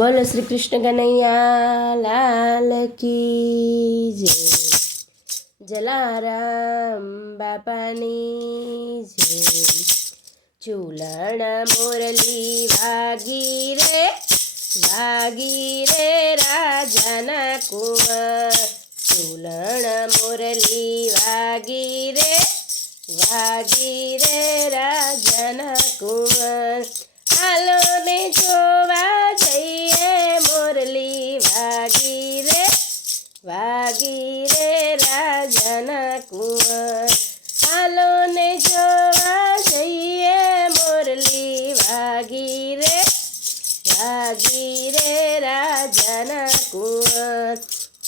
બોલો શ્રી કૃષ્ણ કનૈયા લાલ કી જય। જલારામ બાપાની જય। ચૂલણ મોરલી વાગી રે રાજાના કુંવર। ચૂલણ મોરલી વાગી રે રાજાના કુંવર। હાલો ને જોવા જઈએ મોરલી વાગી રે રાજાના કુંવર। હાલો ને જોવા જઈએ મોરલી વાગી રે રાજાના કુંવર।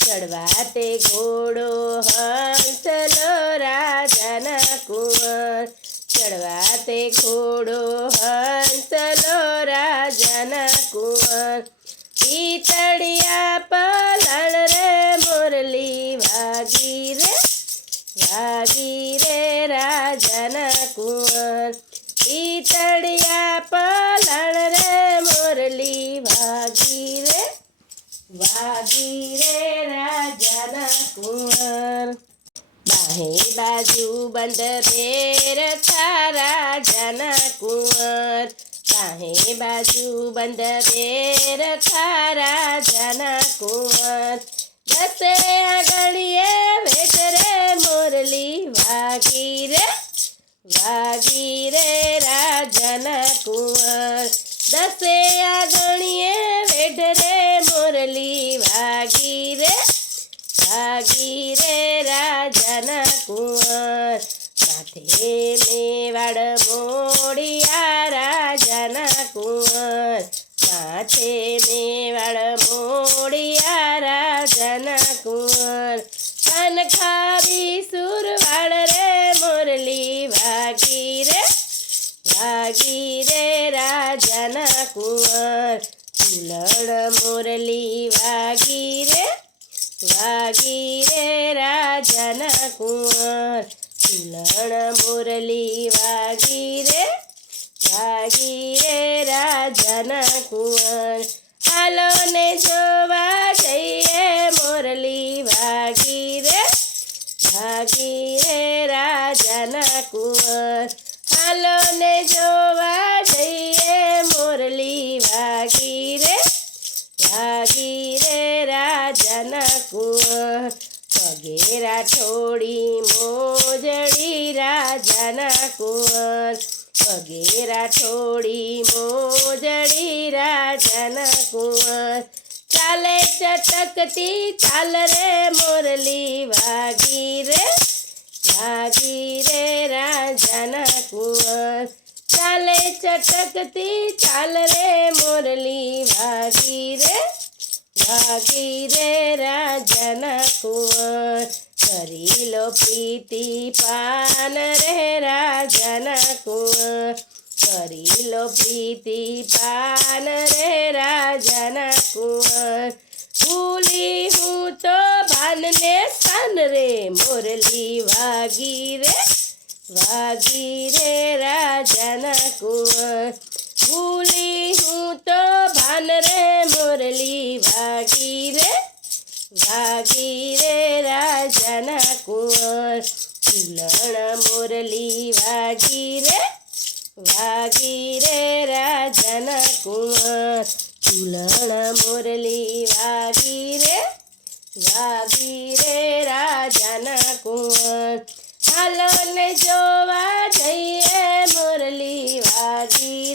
ચડવા તે ઘોડો હંસલો રાજાના કુંવર। ચડવા તે ઘોડો હંસલો રાજાના કુંવર। પિતળિયા પલળ રે મોરલી વાગી રે રાજાના કુંવર। પિતળિયા પલળ રે મોરલી વાગી રે રાજાના કુંવર। બાહે બાજુ બંધ બેર રાજાના કુંવર। બાહે બાજુ બંધ બેર રાજાના કુંવર। દસે આંગળીએ વેટ રે મોરલી વાગી રે રાજાના કુંવર। દસે આંગળીએ વેટ રે મોરલી વાગી રે રાજાના કુંવર। માથે મેવાડ મોડિયા રાજાના કુંવર। માથે મેવાડ મોડિયા રાજાના કુંવર। કાન ખાવી સુરવાળ રે મોરલી વાગી રે રાજાના કુંવર। ચૂલણ મોરલી વાગી રે રાજાના કુંવર। ચૂલણ મોરલી વાગી રે રાજાના કુંવર। હાલો ને જોવા જઈએ મોરલી વાગી રે રાજાના કુંવર। હાલો ને જોવા જઈએ મોરલી વાગી રે રાજાના કુંવર। પગે રાઠોડી મોજડી રાજાના કુંવર। પગે રાઠોડી મોજડી રાજાના કુંવર। ચાલે ચટકતી ચાલ રે મોરલી વાગી રે રાજાના કુંવર। ચાલે ચટકતી ચાલ રે મોરલી વાગી રે રાજાના કુંવર। કરી લો પ્રીતિ પાન રે રાજાના કુંવર। કરી લો પ્રીતિ પાન રે રાજાના કુંવર। ભૂલી હું તો ભાનને સ્થાન રે મોરલી વાગી રે રાજાના કુંવર। ભૂલી હું તો ભાન રે મોરલી વાગી રે રાજાના કુંવર। ચૂલણ મોરલી વાગી રે રાજાના કુંવર। ચૂલણ મોરલી વાગી રે રાજાના કુંવર। હાલો ને જોવા જઈએ મોરલી વાગી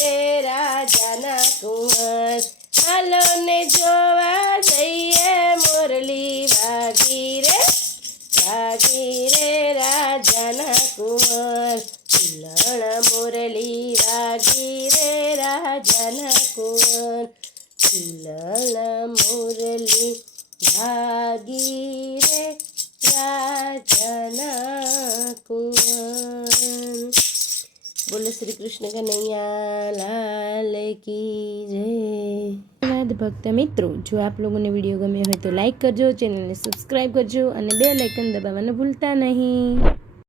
રે રાજાના કુંવર। હાલો ને જોવા જઈએ મોરલી વાગી રે રાજાના કુંવર। ચૂલણ મોરલી વાગી રે રાજાના કુંવર। ચૂલણ મોરલી વાગી રે રાજાના કુંવર। બોલો શ્રી કૃષ્ણ કનૈયા લાલ કી જય। ધન્યવાદ ભક્ત મિત્રો, જો આપ લોકોને વિડીયો ગમ્યો હોય તો લાઈક કરજો, ચેનલને સબસ્ક્રાઈબ કરજો અને બેલ આઇકન દબાવવાનું ભૂલતા નહીં।